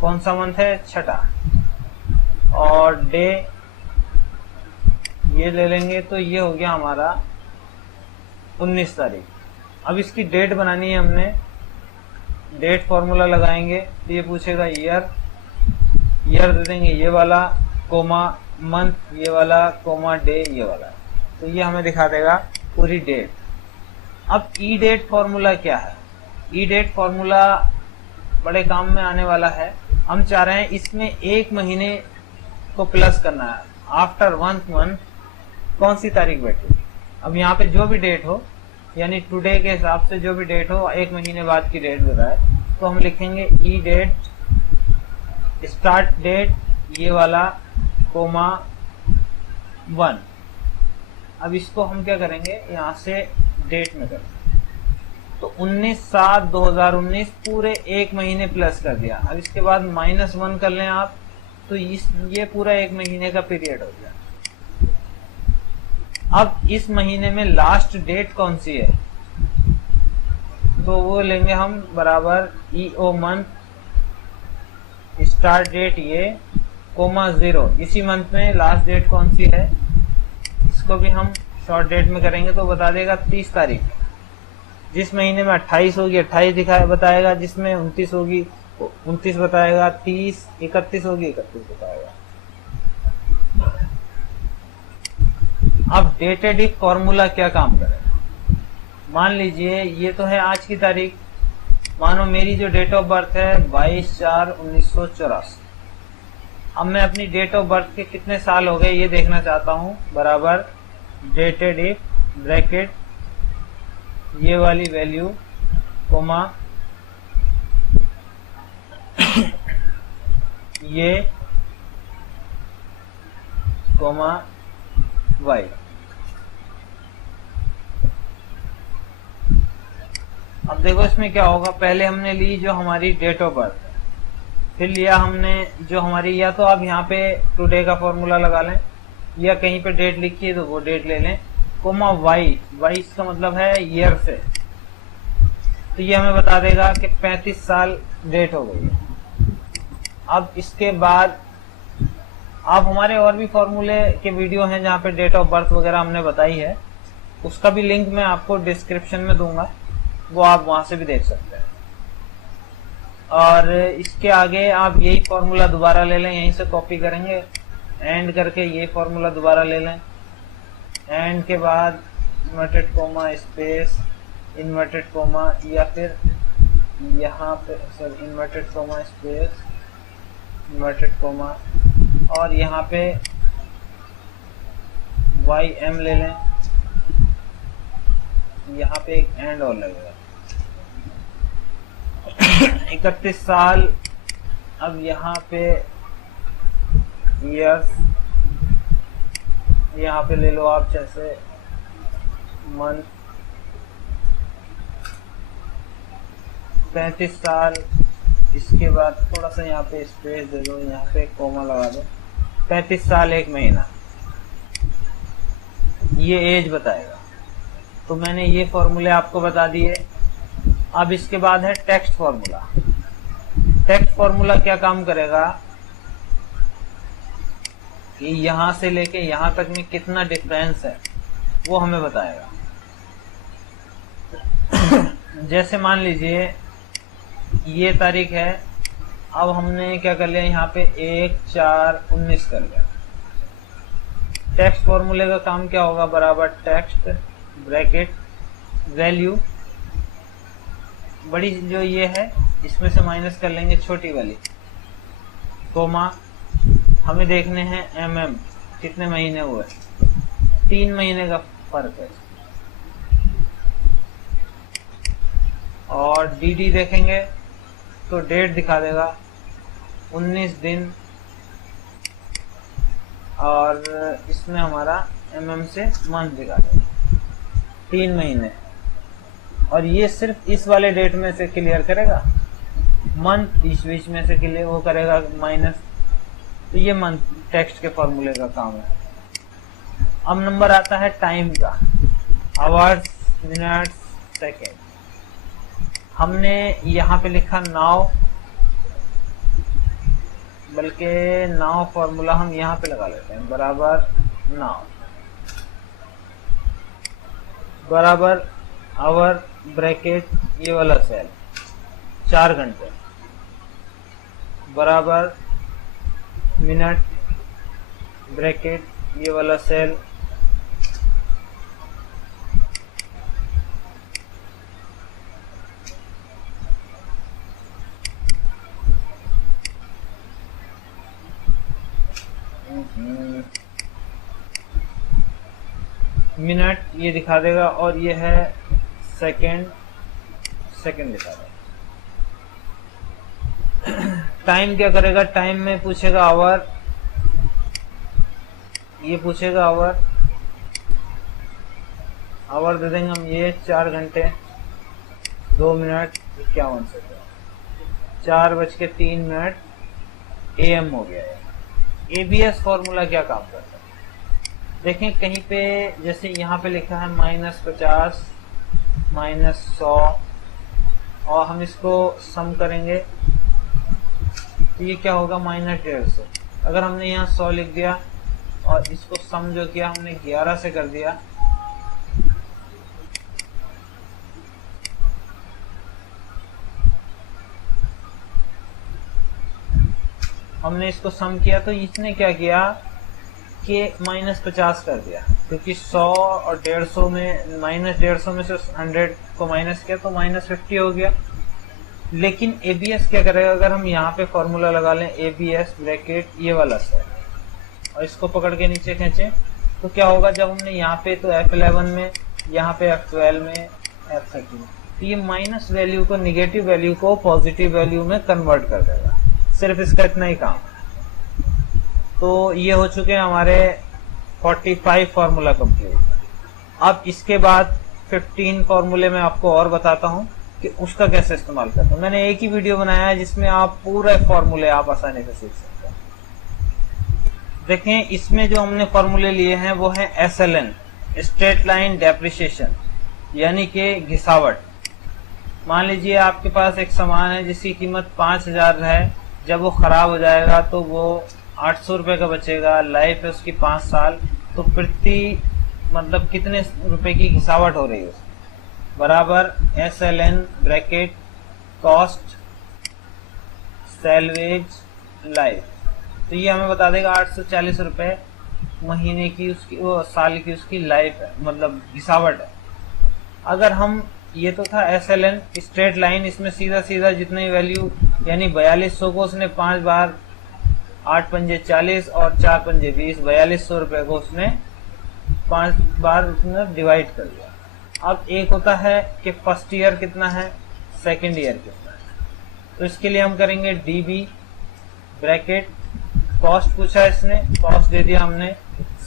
कौन सा मंथ है, छठा। और डे ये ले लेंगे, तो ये हो गया हमारा 19 तारीख। अब इसकी डेट बनानी है हमने, डेट फॉर्मूला लगाएंगे, तो ये पूछेगा ईयर, ईयर दे देंगे ये वाला, कोमा मंथ ये वाला, कोमा डे ये वाला। तो ये हमें दिखा देगा पूरी डेट। अब ई डेट फॉर्मूला क्या है, ई डेट फॉर्मूला बड़े काम में आने वाला है। हम चाह रहे हैं इसमें एक महीने को प्लस करना है, आफ्टर 1 मंथ कौन सी तारीख बैठी। अब यहाँ पे जो भी डेट हो, यानी टुडे के हिसाब से जो भी डेट हो, एक महीने बाद की डेट दे रहा है, तो हम लिखेंगे ई डेट, स्टार्ट डेट ये वाला, कोमा 1। अब इसको हम क्या करेंगे, यहाँ से डेट में करेंगे, तो 19/7/2019 पूरे एक महीने प्लस कर दिया। अब इसके बाद -1 कर लें आप, तो ये पूरा एक महीने का पीरियड हो गया। अब इस महीने में लास्ट डेट कौन सी है, तो वो लेंगे हम, बराबर ईओ मंथ, स्टार्ट डेट ये, कोमा 0, इसी मंथ में लास्ट डेट कौन सी है। इसको भी हम शॉर्ट डेट में करेंगे तो बता देगा 30 तारीख। जिस महीने में 28 होगी 28 दिखाए बताएगा, जिसमें 29 होगी 29 बताएगा, 30 31 होगी 31 बताएगा। अब डेटेड इफ फॉर्मूला क्या काम करेगा, मान लीजिए ये तो है आज की तारीख, मानो मेरी जो डेट ऑफ बर्थ है 22/4/1984। अब मैं अपनी डेट ऑफ बर्थ के कितने साल हो गए ये देखना चाहता हूँ, बराबर डेटेड इफ ब्रैकेट ये वाली वैल्यू, कोमा ये, कोमा y। अब देखो इसमें क्या होगा, पहले हमने ली जो हमारी डेट ऑफ बर्थ, फिर लिया हमने जो हमारी, या तो आप यहाँ पे टुडे का फॉर्मूला लगा लें, या कहीं पे डेट लिखी है तो वो डेट ले लें, कोमा वाई, वाई इसका मतलब है ईयर से, तो ये हमें बता देगा कि 35 साल डेट हो गई है। अब इसके बाद अब हमारे और भी फॉर्मूले के वीडियो हैं जहाँ पे डेट ऑफ बर्थ वगैरह हमने बताई है, उसका भी लिंक मैं आपको डिस्क्रिप्शन में दूंगा, वो आप वहां से भी देख सकते हैं। और इसके आगे आप यही फॉर्मूला दोबारा ले लें, यहीं से कॉपी करेंगे, एंड करके ये फॉर्मूला दोबारा ले लें। एंड के बाद inverted coma space inverted coma, या फिर यहाँ पे sir inverted coma space inverted coma, और यहाँ पे YM ले लें, यहाँ पे एक एंड और लगेगा। 31 साल, अब यहाँ पे ईयर्स, यहाँ पे ले लो आप जैसे मंथ। 35 साल, इसके बाद थोड़ा सा यहाँ पे स्पेस दे दो, यहाँ पे कोमा लगा दो। 35 साल 1 महीना, ये एज बताएगा। तो मैंने ये फॉर्मूले आपको बता दिए। अब इसके बाद है टेक्स्ट फॉर्मूला। टेक्स्ट फॉर्मूला क्या काम करेगा कि यहां से लेके यहां तक में कितना डिफरेंस है वो हमें बताएगा। जैसे मान लीजिए ये तारीख है, अब हमने क्या कर लिया, यहाँ पे 1/4/19 कर लिया। टेक्स्ट फॉर्मूले का काम क्या होगा, बराबर टेक्स्ट ब्रैकेट वैल्यू, बड़ी जो ये है इसमें से माइनस कर लेंगे छोटी वाली, कोमा, हमें देखने हैं MM कितने महीने हुए, 3 महीने का फर्क है। और DD देखेंगे तो डेट दिखा देगा 19 दिन, और इसमें हमारा MM से मंथ दिखा देगा 3 महीने। और ये सिर्फ इस वाले डेट में से क्लियर करेगा, मंथ बीच में से क्लियर वो करेगा माइनस। तो ये मंथ टेक्स्ट के फॉर्मूले का काम है। अब नंबर आता है टाइम का, आवर्स, मिनट्स, सेकेंड। हमने यहाँ पे लिखा नाउ, बल्कि नाउ फॉर्मूला हम यहाँ पे लगा लेते हैं, बराबर नाउ बराबर आवर ब्रैकेट ये वाला सेल 4 घंटे, बराबर मिनट ब्रैकेट ये वाला सेल मिनट ये दिखा देगा, और ये है सेकेंड दिखा देगा। टाइम क्या करेगा, टाइम में पूछेगा आवर, ये पूछेगा आवर दे देंगे हम, ये 4 घंटे 2 मिनट 51 सेकेंड, 4:03 AM हो गया है। ABS फॉर्मूला क्या काम करता है देखें, कहीं पे जैसे यहाँ पे लिखा है -50 -100, और हम इसको सम करेंगे तो ये क्या होगा -150। अगर हमने यहाँ 100 लिख दिया और इसको सम जो किया हमने 11 से कर दिया, हमने इसको सम किया तो इसने क्या किया कि -50 कर दिया, क्योंकि 100 और 150 में -150 में से 100 को माइनस किया तो -50 हो गया। लेकिन ABS क्या करेगा, अगर हम यहाँ पे फॉर्मूला लगा लें ABS ब्रैकेट ये वाला सेल और इसको पकड़ के नीचे खींचें, तो क्या होगा, जब हमने यहाँ पे तो F11 में, यहाँ पे F12 में, F13 में, तो ये माइनस वैल्यू को, निगेटिव वैल्यू को पॉजिटिव वैल्यू में कन्वर्ट कर देगा। सिर्फ इसका इतना ही काम। तो ये हो चुके हैं हमारे 45 फार्मूला कंप्लीट। अब इसके बाद 15 फार्मूले में आपको और बताता हूँ कि उसका कैसे इस्तेमाल करते हैं। मैंने एक ही वीडियो बनाया है जिसमें आप पूरे फार्मूले आप आसानी से सीख सकते हैं। देखें, इसमें जो हमने फार्मूले लिए हैं वो है SLN, स्ट्रेट लाइन डेप्रिसिएशन, यानी कि घिसावट। मान लीजिए आपके पास एक सामान है जिसकी कीमत 5000 है, जब वो खराब हो जाएगा तो वो 800 रुपए का बचेगा, लाइफ है उसकी 5 साल, तो प्रति मतलब कितने रुपए की घिसावट हो रही है बराबर SLN bracket cost salvage life. तो ये हमें बता देगा 840 रुपए महीने की उसकी वो साल की उसकी लाइफ है, मतलब घिसावट है। अगर हम ये तो था SLN स्ट्रेट लाइन, इसमें सीधा सीधा जितनी वैल्यू यानी 4200 को उसने 5 बार 8 पंजे 40 और 4 पंजे 20 4200 रुपए को उसने 5 बार उसने डिवाइड कर दिया। अब एक होता है कि फर्स्ट ईयर कितना है, सेकंड ईयर कितना है। तो इसके लिए हम करेंगे DB ब्रैकेट कॉस्ट पूछा इसने, कॉस्ट दे दिया हमने,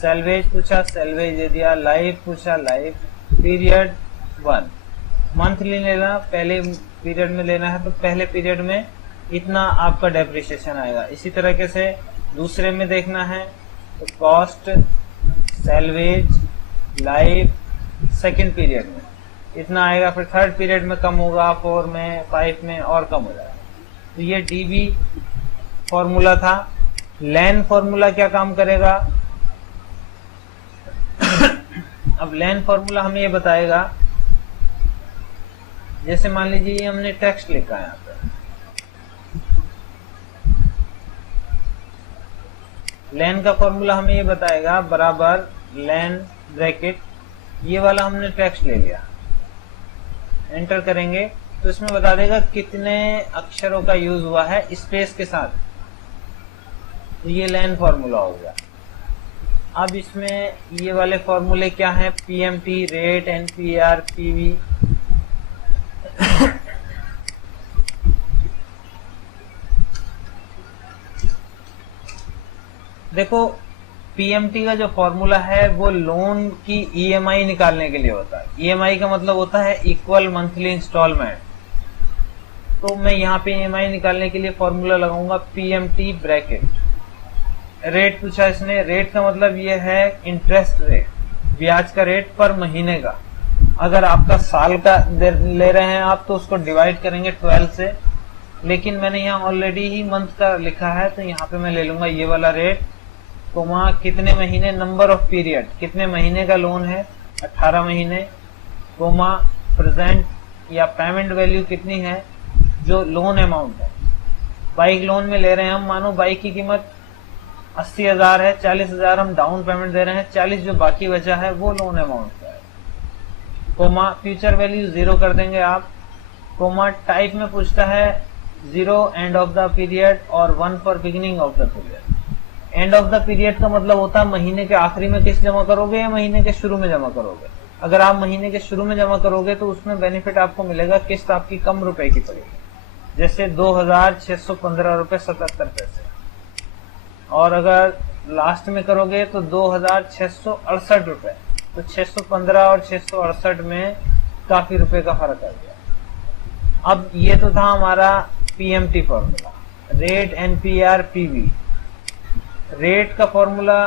सैलवेज पूछा, सैलवेज दे दिया, लाइफ पूछा, लाइफ, पीरियड 1, मंथली लेना, पहले पीरियड में लेना है तो पहले पीरियड में इतना आपका डेप्रिसिएशन आएगा। इसी तरीके से दूसरे में देखना है तो cost salvage life second period में इतना आएगा, फिर थर्ड पीरियड में कम होगा, 4 में 5 में और कम हो जाएगा। तो ये DB फॉर्मूला था। लैन फॉर्मूला क्या काम करेगा? अब लैन फॉर्मूला हमें ये बताएगा, जैसे मान लीजिए हमने टेक्स्ट लिखा है यहाँ पे, लैन का फॉर्मूला हमें ये बताएगा बराबर लैन ब्रैकेट, ये वाला हमने टेक्स्ट ले लिया, एंटर करेंगे तो इसमें बता देगा कितने अक्षरों का यूज हुआ है स्पेस के साथ। तो ये लैन फॉर्मूला हो गया। अब इसमें ये वाले फॉर्मूले क्या हैं? PMT, rate, NPR, PV। देखो PMT का जो फॉर्मूला है वो लोन की EMI निकालने के लिए होता है। EMI का मतलब होता है इक्वल मंथली इंस्टॉलमेंट। तो मैं यहाँ पे EMI निकालने के लिए फॉर्मूला लगाऊंगा PMT ब्रैकेट। रेट पूछा इसने, रेट का मतलब ये है इंटरेस्ट रेट, ब्याज का रेट पर महीने का। अगर आपका साल का ले रहे हैं आप तो उसको डिवाइड करेंगे 12 से, लेकिन मैंने यहाँ ऑलरेडी ही मंथ का लिखा है तो यहाँ पे मैं ले लूंगा ये वाला रेट, कोमा कितने महीने, नंबर ऑफ पीरियड, कितने महीने का लोन है 18 महीने, कोमा प्रेजेंट या पेमेंट वैल्यू कितनी है, जो लोन अमाउंट है। बाइक लोन में ले रहे हैं हम, मानो बाइक की कीमत 80,000 है, 40,000 हम डाउन पेमेंट दे रहे हैं, 40 जो बाकी बचा है वो लोन अमाउंट का है। कोमा फ्यूचर वैल्यू 0 कर देंगे आप। कोमा टाइप में पूछता है 0 एंड ऑफ द पीरियड और 1 for beginning of the period. End of the period का मतलब होता है महीने के आखिरी में किस्त जमा करोगे या महीने के शुरू में जमा करोगे। अगर आप महीने के शुरू में जमा करोगे तो उसमें बेनिफिट आपको मिलेगा, किस्त आपकी कम रुपए की पड़ेगी, जैसे 2,615 रुपए 77 पैसे। और अगर लास्ट में करोगे तो 2,668 रुपए। तो 615 और 668 में काफी रुपए का फर्क आ गया। अब ये तो था हमारा PMT formula, rate, NPR, PV। Rate का फॉर्मूला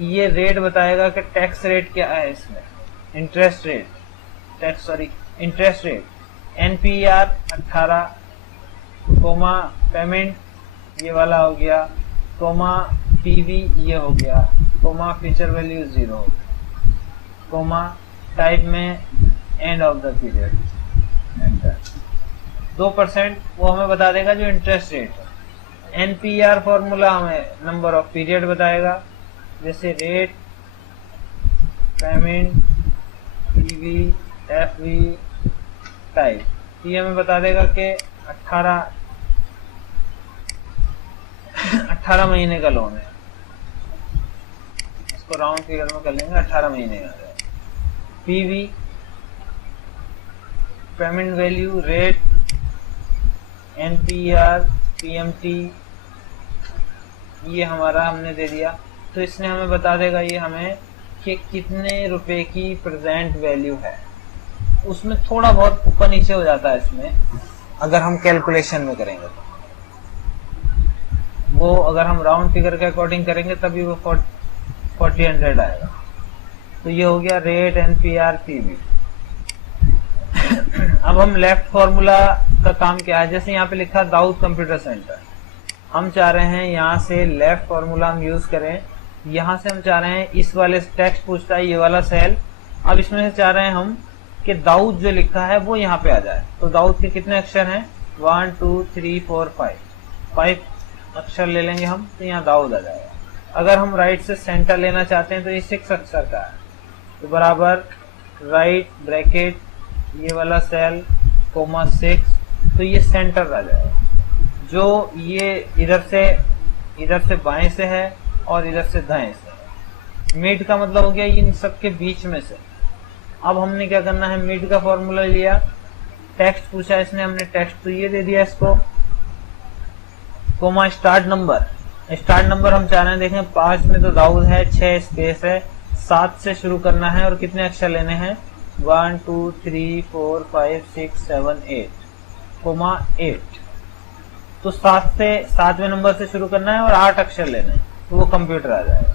ये रेट बताएगा कि टैक्स रेट क्या है इसमें, interest rate, interest rate. NPR 18, comma payment ये वाला हो गया, कोमा PV ये हो गया, कोमा फ्यूचर वैल्यू 0 हो गया, कोमा टाइप में end of the period, enter. 2% वो हमें बता देगा जो इंटरेस्ट रेट है। NPR फॉर्मूला हमें नंबर ऑफ पीरियड बताएगा, जैसे rate, payment, PV, FV, type. ये हमें बता देगा कि 18 महीने का लोन है, इसको राउंड फिगर में कर लेंगे, 18 महीने का है। PV payment value, rate, NPR, PMT ये हमारा हमने दे दिया। तो इसने हमें बता देगा ये हमें कि कितने रुपए की प्रेजेंट वैल्यू है। उसमें थोड़ा बहुत ऊपर नीचे हो जाता है इसमें, अगर हम कैलकुलेशन में करेंगे तो वो, अगर हम राउंड फिगर के अकॉर्डिंग करेंगे तभी वो 4000 आएगा। तो ये हो गया रेट, NPR, PV। अब हम लेफ्ट फॉर्मूला का काम क्या है, जैसे यहाँ पे लिखा दाऊद कंप्यूटर सेंटर, हम चाह रहे हैं यहाँ से लेफ्ट फॉर्मूला हम यूज करें यहाँ से हम चाह रहे हैं इस वाले टेक्स्ट पूछता है ये वाला सेल, अब इसमें से चाह रहे हैं हम कि दाऊद जो लिखा है वो यहाँ पे आ जाए। तो दाऊद के कितने अक्षर हैं, 1 2 3 4 5 अक्षर ले लेंगे हम, तो यहाँ दाऊद आ जाएगा। अगर हम राइट से सेंटर लेना चाहते हैं तो ये 6 अक्षर का है, तो बराबर राइट ब्रैकेट ये वाला सेल कोमा 6, तो ये सेंटर आ जाएगा। जो ये इधर से बाएं से है और इधर से दाएं से है। मिड का मतलब हो गया इन सब के बीच में से। अब हमने क्या करना है, मिड का फॉर्मूला लिया, टेक्स्ट पूछा इसने, हमने टेक्स्ट तो ये दे दिया इसको, कोमा स्टार्ट नंबर हम चाह रहे हैं, देखें 5 में तो दाऊद है, 6 स्पेस है, 7 से शुरू करना है और कितने अक्षर लेने हैं, 1 2 3 4 5 6 7 8 कोमा 8। तो 7वें नंबर से शुरू करना है और 8 अक्षर लेने हैं, तो वो कंप्यूटर आ जाएगा।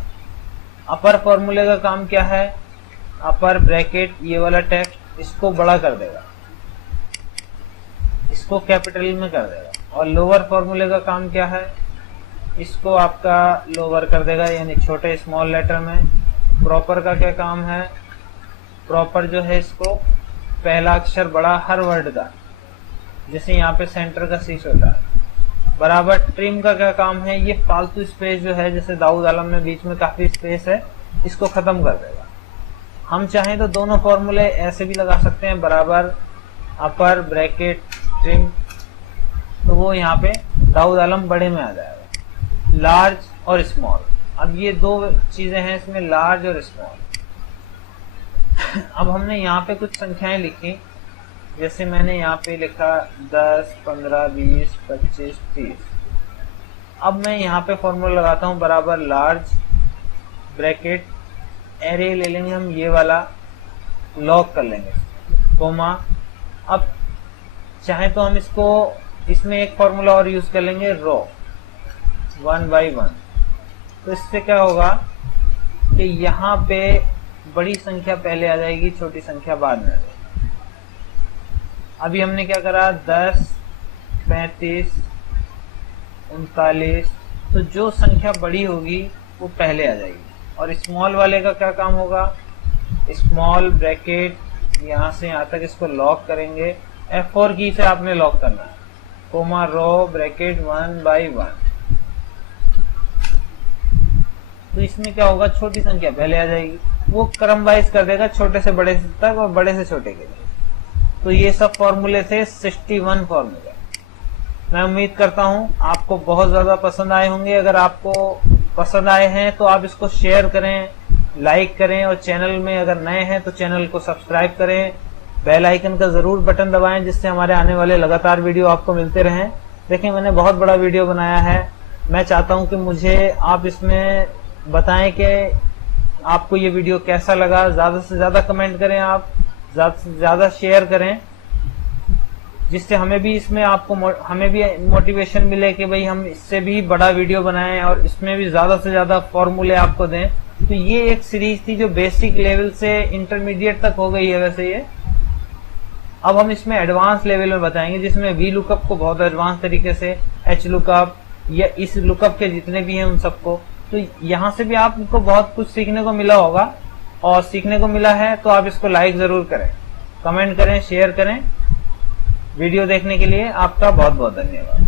अपर फॉर्मूले का काम क्या है, अपर ब्रैकेट ये वाला टेक्स्ट इसको बड़ा कर देगा, इसको कैपिटल में कर देगा, और लोअर फॉर्मूले का काम क्या है, इसको आपका लोअर कर देगा यानी छोटे स्मॉल लेटर में। प्रॉपर का क्या काम है, प्रॉपर जो है इसको पहला अक्षर बड़ा हर वर्ड का, जैसे यहाँ पे सेंटर का 6 होता है। बराबर ट्रिम का क्या काम है, ये फालतू स्पेस जो है जैसे दाऊद आलम में बीच में काफी स्पेस है, इसको खत्म कर देगा। हम चाहें तो दोनों फॉर्मूले ऐसे भी लगा सकते हैं, बराबर अपर ब्रैकेट ट्रिम, तो वो यहाँ पे दाऊद आलम बड़े में आ जाएगा। लार्ज और स्मॉल, अब ये 2 चीजें हैं इसमें, लार्ज और स्मॉल। अब हमने यहाँ पे कुछ संख्याएं लिखी, जैसे मैंने यहाँ पे लिखा 10 15 20 25 30। अब मैं यहाँ पे फॉर्मूला लगाता हूँ, बराबर लार्ज ब्रैकेट एरे ले लेंगे हम ये वाला, लॉक कर लेंगे कोमा। अब चाहे तो हम इसमें एक फॉर्मूला और यूज कर लेंगे, रो 1 by 1। तो इससे क्या होगा कि यहाँ पे बड़ी संख्या पहले आ जाएगी, छोटी संख्या बाद में आ जाएगी। अभी हमने क्या करा, 10 35 39, तो जो संख्या बड़ी होगी वो पहले आ जाएगी। और स्मॉल वाले का क्या काम होगा, स्मॉल ब्रैकेट यहाँ से यहाँ तक इसको लॉक करेंगे, F4 की से आपने लॉक करना है, कोमा रो ब्रैकेट 1 by 1। तो इसमें क्या होगा, छोटी संख्या पहले आ जाएगी, वो क्रम वाइज कर देगा छोटे से बड़े तक और बड़े से छोटे के लिए। तो ये सब फॉर्मूले थे 61 फॉर्मूले। मैं उम्मीद करता हूं आपको बहुत ज्यादा पसंद आए होंगे। अगर आपको पसंद आए हैं तो आप इसको शेयर करें, लाइक करें, और चैनल में अगर नए हैं तो चैनल को सब्सक्राइब करें, बेल आइकन का जरूर बटन दबाएं, जिससे हमारे आने वाले लगातार वीडियो आपको मिलते रहें। देखिए मैंने बहुत बड़ा वीडियो बनाया है, मैं चाहता हूं कि मुझे आप इसमें बताएं कि आपको ये वीडियो कैसा लगा। ज्यादा से ज्यादा कमेंट करें, आप ज्यादा से ज्यादा शेयर करें, जिससे हमें भी मोटिवेशन मिले कि भाई हम इससे भी बड़ा वीडियो बनाएं और इसमें भी ज्यादा से ज्यादा फॉर्मूले आपको दें। तो ये एक सीरीज थी जो बेसिक लेवल से इंटरमीडिएट तक हो गई है वैसे ये। अब हम इसमें एडवांस लेवल में बताएंगे, जिसमें वी लुकअप को बहुत एडवांस तरीके से, एच लुकअप या इस लुकअप के जितने भी हैं उन सबको। तो यहाँ से भी आपको बहुत कुछ सीखने को मिला होगा, और सीखने को मिला है तो आप इसको लाइक जरूर करें, कमेंट करें, शेयर करें। वीडियो देखने के लिए आपका बहुत बहुत धन्यवाद।